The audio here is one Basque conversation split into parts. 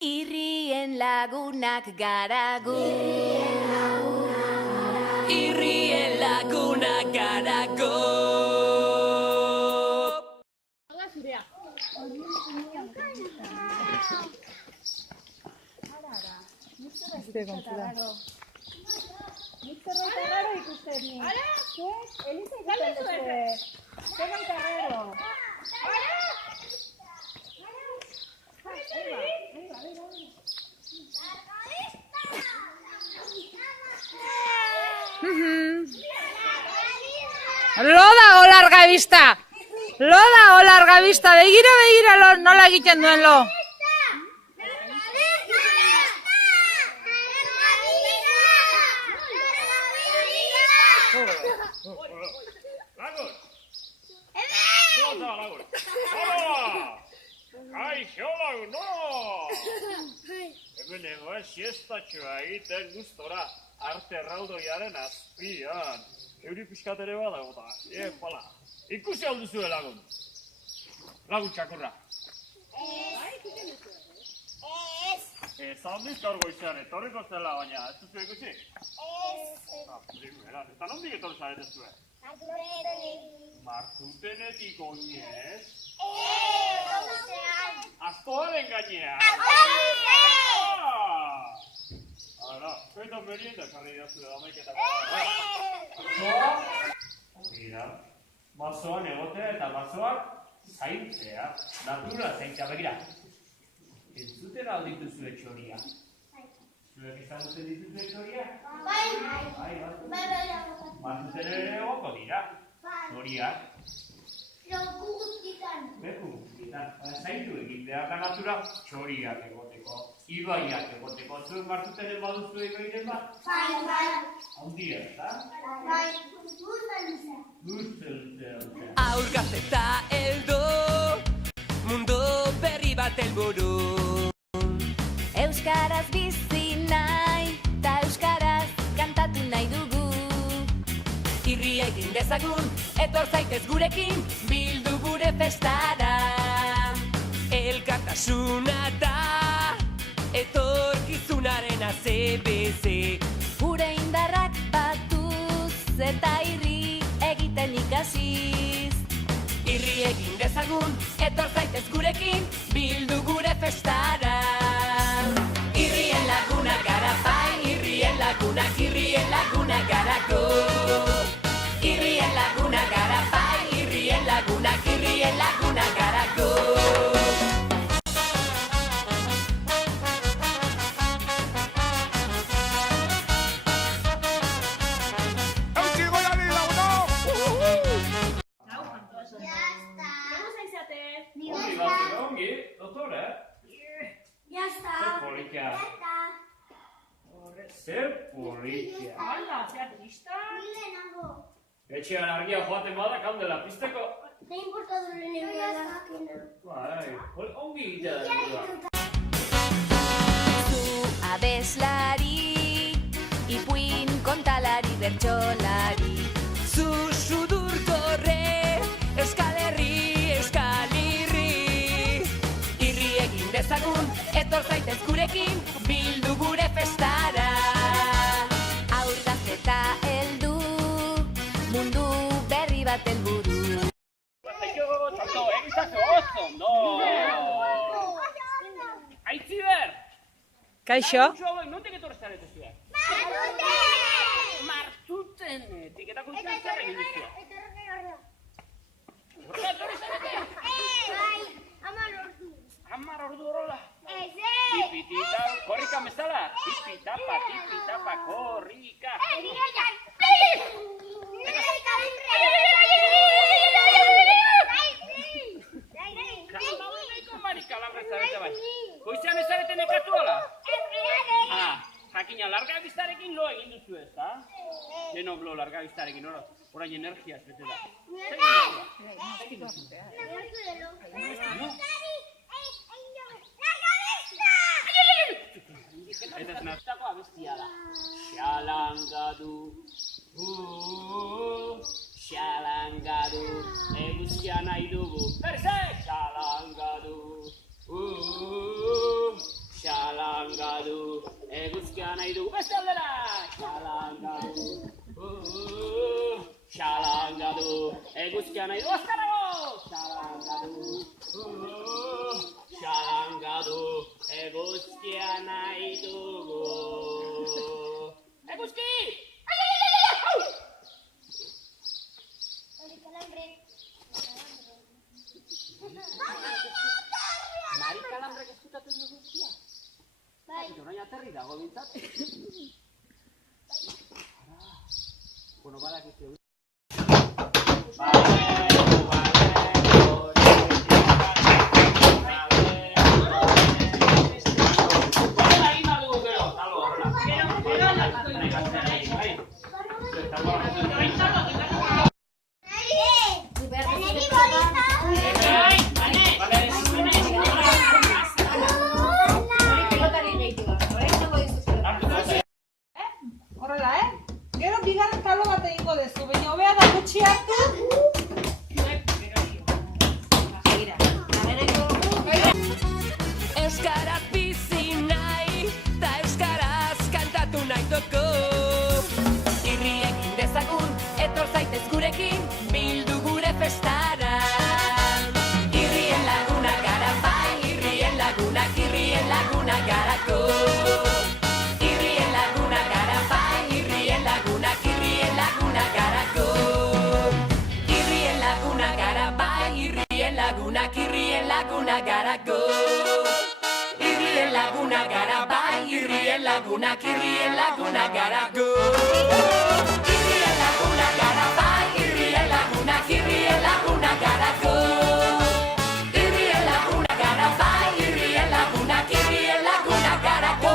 Irrien lagunak gara gu. Irrien lagunak gara gu. Zurea. Nik zerbait arraro ikusten ni. Elisa ikusten duzue. Zerbait arraro. Lo dago larga bista! Lo dago larga bista! Begira, begira nola egiten duen lo! Lagun! Zota, lagun! Hola! Kaixo, lagun, no! Hemen egoen siestatxoa egiten gustora arte erraldoiaren azpian. Euri pixkat ere badago da, pala. Ikusi hau duzue, lagun. Lagun txakurra. Ez handiz gaur goizean, etorriko zela baina, ez duzu ikusi? Primeran, eta nondik etorri zarete zuen? Martutenetik oinez? Aztoaren gainean? Ara, eta merienda jarri diazue da maiketako. Mira, basoan egotea eta basoak zaintzea, natura zaintzea, begira. Entzutera alditu zure txoria? Zuek ezagutzen dituzue txoria? Bai. Martuten ere egoko dira, txoriak. Leku guztietan. Zaindu egin behar da natura txoriak egoteko, ibaiak egoteko. Zuen martutenen baduzu ibairen bat? Bai. Handia, eta? Bai. Guzteltzea. Aur gazteta heldu, mundu berri bat helburu. Euskaraz bizi nahi, ta euskaraz kantatu nahi dugu. Irria egin dezagun, etor zaitez gurekin, bildu gure festara. Elkartasuna da, etorkizunaren ACBC. Gure indarrak batuz eta irri egiten ikasiz. Irri egin dezagun, etor zaitez gurekin, bildu gure festara. Irrien lagunak gara bai, irrien lagunak gara go. Irrien lagunak gara bai, irrien lagunak gara go. Ongi, dottore? Zer polikia? Zer polikia? Hala, zea trista? Etxean argia joaten bada kandela pizteko? Bai, ongi egitea da. Zu abeslari, ipuin kontalari bertsolari. Zu sudur gorre, Euskal Herri, Euskal Irri. Irri egin dezagun, etor zaitez gurekin, bildu gure festara. Aur gazteta heldu, mundu berri bat helburu. Txoto, egizazu oso, no! Aitziber! Kaixo? Nondik etorri zarete zuen? Martuten! Martutenetik, eta goizean zer egin duzuen? Horrela etorri zarete? Bai, 10 ordu. 10 ordu horrela? Tipitita, korrika bezala? Tipitapa, korrika! Kalambre zarete bai. Goizean ezarete nekatu ala? Jakina, larga biztarekin lo egin duzu ez, da? Denok lo larga biztarekin, orain energia ez bete da. Zegin duzu? Eta ez naztako abestia da. Xalangadu, xalangadu, eguzkia nahi dugu. Berze! Xalangadu, nahi dugu. Beste aldera! Xalangadu. Xalangadu. Eguzkia nahi dugu. Azkarago! Xalangadu. Xalangadu. Eguzkia nahi dugu. Eguzki! Mari kalambrek eskutatzen du guztia. Bai. Orain aterri dago bintzat. Bueno, badakizu. Horrela, Gero bigarren kalo bat egingo dezu, baina hobea da gutxi hartu. Euskaraz bizi nahi, ta euskaraz kantatu nahi dugu. Irri egin dezagun, etor zaitez gurekin, bildu gure festara. Irrien laguna gara bai, irrien lagunak garako. Irrien laguna gara bai, irrien lagunak garako. Irrien laguna gara bai, irrien lagunak garako. Irrien laguna gara bai, irrien lagunak garako. Irrien laguna gara bai, irrien lagunak garako. Irrien laguna gara bai, irrien lagunak garako.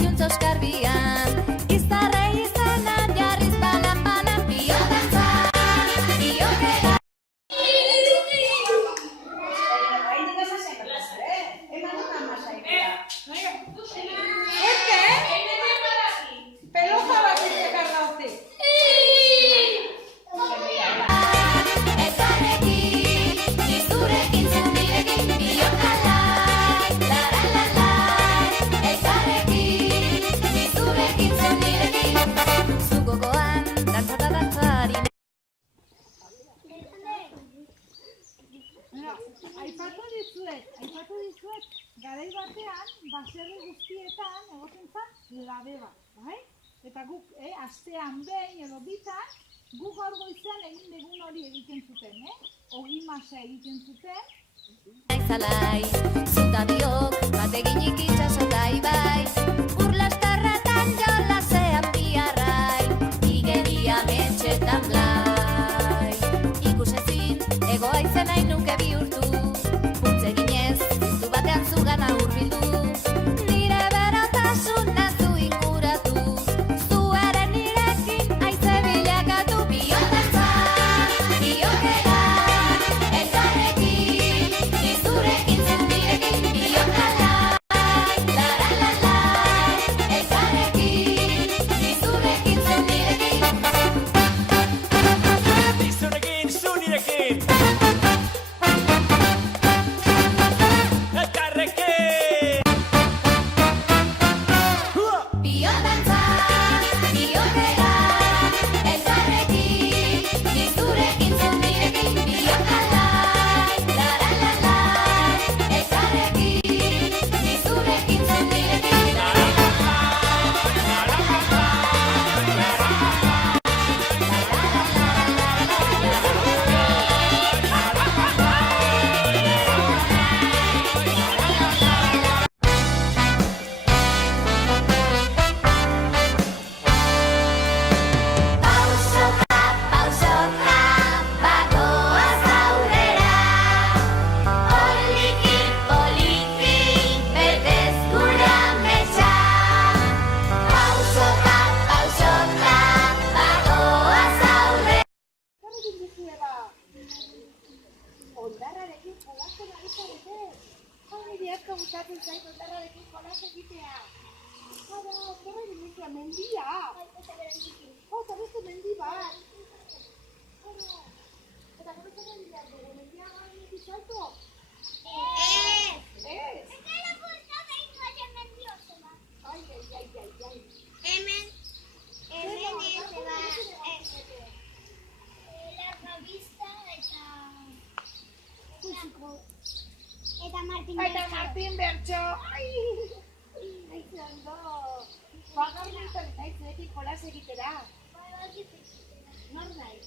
Juntza Euskarbian, izarrei izanan jarriz banan biotantza, biotera. Pelota bat egin gaute. Elkarrekin, izurekin zenirekin biotalai, la-la-la-lai. Elkarrekin, izurekin zenirekin, zugogoan, dantzata dantzari. Aipatu dizuet, garai batean, baserri guztietan, egoten zan, labe bat, bai? Eta guk, astean behin edo bitan, guk gaur goizean egin dugun hori egiten zuten, Ogi masa egiten zuten. Aizalai, zuta biok, bateginik itxasota ibai, urlastarratan jolasean biarrai, igeria metxetan blai. Ikusezin, egoa izen nahi nuke bihurtu, putzeginez, zu batean zugana hurbildu, nire berotasuna zu inguratu, zuaren nirekin aize bilakatu biotantza, biotera, elkarrekin, izurekin zenirekin biotalai, la-la-la-lai, elkarrekin, izurekin zenirekin. Izurekin, zunirekin! Elkarrekin! Biotantza, biotera, elkarrekin, izurekin zenirekin biotalai, la-la-la-lai, elkarrekin, izurekin zenirekin. Pausoka, pausoka, bagoaz aurrera, poliki, poliki, betez gure ametsa. Pausoka, pausoka, bagoaz aurrera. Zer egin duzue ba? Ondarrarekin jolasten ari zarete. Niri asko gustatzen zait ondarrarekin jolas egitea. Ara, zer egin duzue, mendia? Eta beste mendi bat. Ara, eta gero zer egin behar dugu, mendia gainetik salto? Ez. Ai. Hemen Larrabista eta Martin Eta Martin Bertxo. Ai, ondo. Bagarri nahi zuekin jolas egitera. Nor nahi?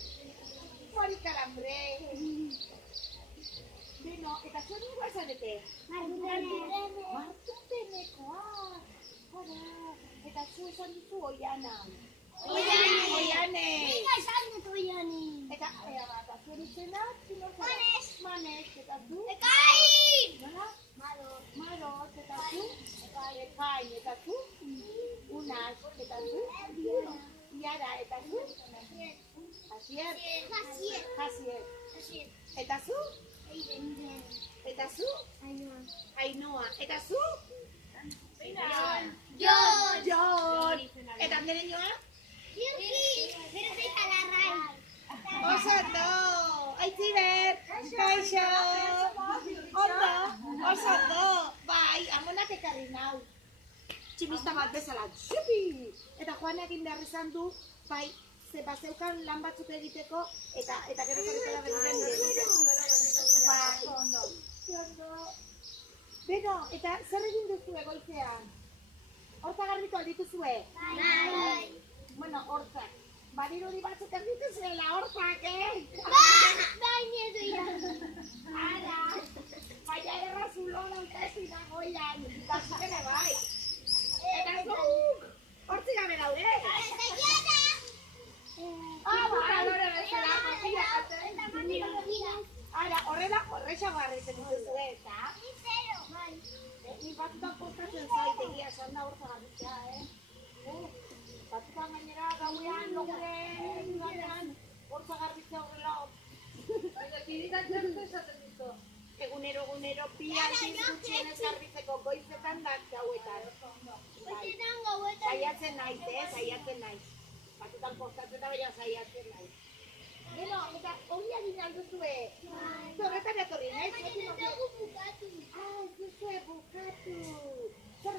Mari Kalambre. Beno, eta zuen nire zarete? Martutenekoa. Hora, eta zu esan duzu Oiana. Oiane. Eta, eta zuen izena? Manes. Eta zu? Nola? Maros. Eta zu? Ekain. Eta zu? Unas. Eta zu? Iara. Eta zu? Asier. Jasier. Eta zu? Eta zu? Ainhoa. Eta zu? Jon. Eta nire nioa? Oso ondo. Aitziber. Kaixo. Ondo. Oso ondo. Bai, amonak ekarri nau. Tximista bat bezala. Xupi! Eta Joan egin behar izan du, bai, ze bazeukan lan batzuk egiteko, eta gero zarretela begira nire egiteko. Bai, ondo. Beno, eta zer egin duzu egoitzean? Hortza garbitu aldituzue? Bai. Bueno, hortzak. Badirudi batzuk ez dituzuela hortzak, Bai, nieto ya. Ara, baina errazulo dautezi dagoian, eta zukene bai. Eta zuk, hortzik gabe daude. Eta Bai, lore bezala, Ara, horrela, horrexago harritzen dituzu, eta? Zero. Bai. Ni batzutan kostatzen zait, egia esan da horza garritzea, Batzutan gainera gauean, loguren, horza garritzea horrela. Baina, kirikat zertu esaten ditu. Egunero, bi aldiz gutxienez garbitzeko goizetan da gauetan. Goizetan gauetan. Saiatzen naiz, saiatzen naiz. Batzutan kostatzen da, baina saiatzen naiz. Gero, eta hori egin alduzue. Horretan etorri, nahi? Baina ez dugu bukatu. Ez duzue bukatu.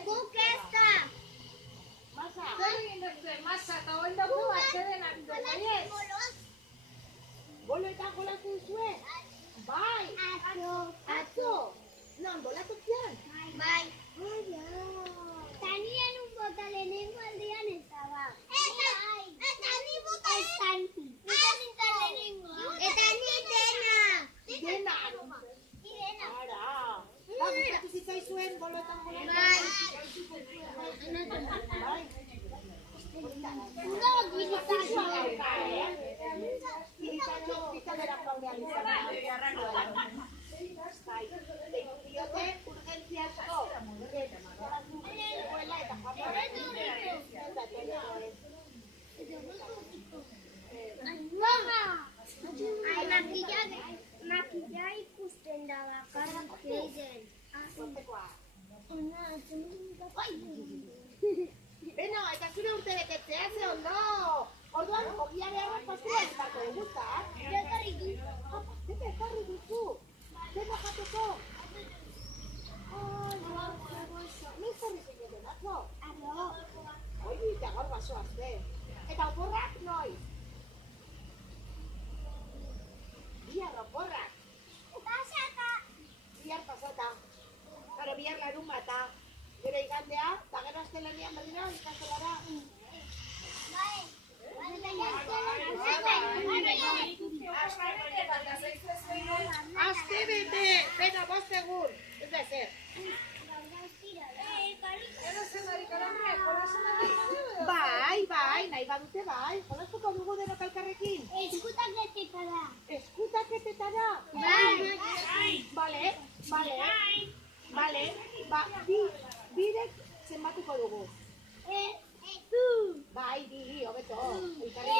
Guk ez da. Masa. Zer egin duzue, masa, eta hoen dugu atxedenak du, baiez? Boloetan jolatu duzue? Bai. Atzo. Non, bolatokian? Bai. Tanien un bota lehenengo aldean eta ba. Eta ni bota estanti. Eta ni dena. Dena. Dena. Ara. Ba, gustatu zitzaizuen boloetan jolatu? Bai. Bai. Uno girizatxo. Girizatxo hospitalerak gaudean izan. Bai. Diote urgentziasko. Eskuela eta Makilla ikusten da bakarrak egiten. Beno, eta zure urte betetzea ze ondo. Orduan, ogia beharrak pastua ezbako eguzta. Ekarri du. Zeta ekarri duzu. Zena jateko. Ni zerri zineten, atzo? Oi, eta gaur basoazte. Eta oporrak noiz? Bihar oporrak. Bihar pasata. Gero bihar larun bata. Gero igandea, eta gero astelenian berdina ikastolara. Aste bete, beno, 5 egun. Ez da ezer. Bai, nahi badute bai. Jolastuko dugu denok elkarrekin. Eskutaketara. Eskutaketara. Bai. Bale. Ba, birek zenbatuko dugu. Tu. Bai, bi, hobeto. Elkarri